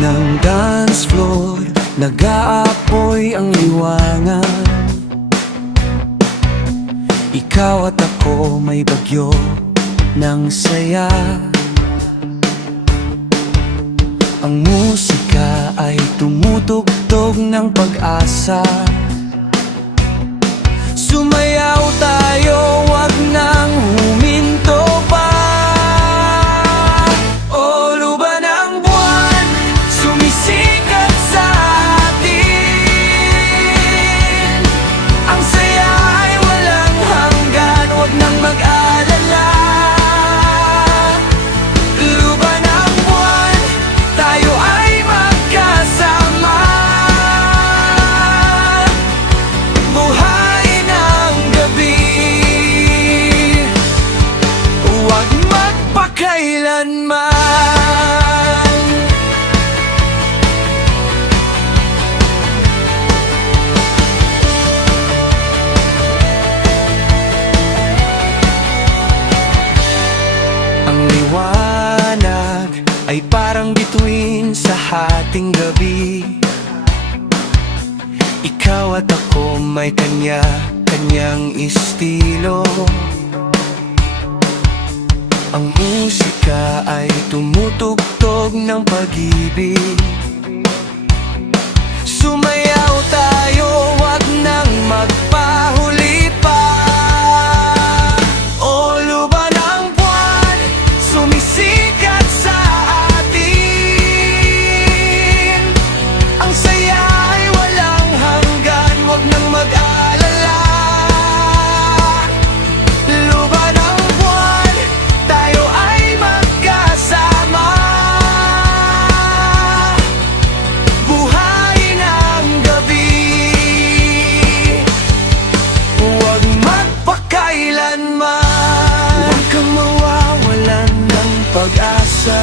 ng dance floor, nag-aapoy ang liwanag. Ikaw at ako may bagyo ng saya. Ang musika ay tumutugtog ng pag-asa. Sumayaw tayo, wag nang huminto pa. O luba ng buwan, sumisikat sa atin. Ang saya ay walang hanggan, wag nang mag-alala. Luba ng buwan, tayo ay magkasama. Buhayin ang gabi, huwag magpakailanman. Ang liwanag ay parang bituin sa hating gabi. Ikaw at ako may kanya-kanyang estilo. Ang musika ay tumutugtog ng pag-ibig. Sumayaw tayo, wag nang magpahuli pa. O luba ng buwan, sumisikat sa atin. Ang saya ay walang hanggan, wag nang mag-alala. Luba ng buwan, tayo ay magkasama. Buhayin ang gabi, huwag magpakailanman. Huwag kang mawawalan ng pag-asa.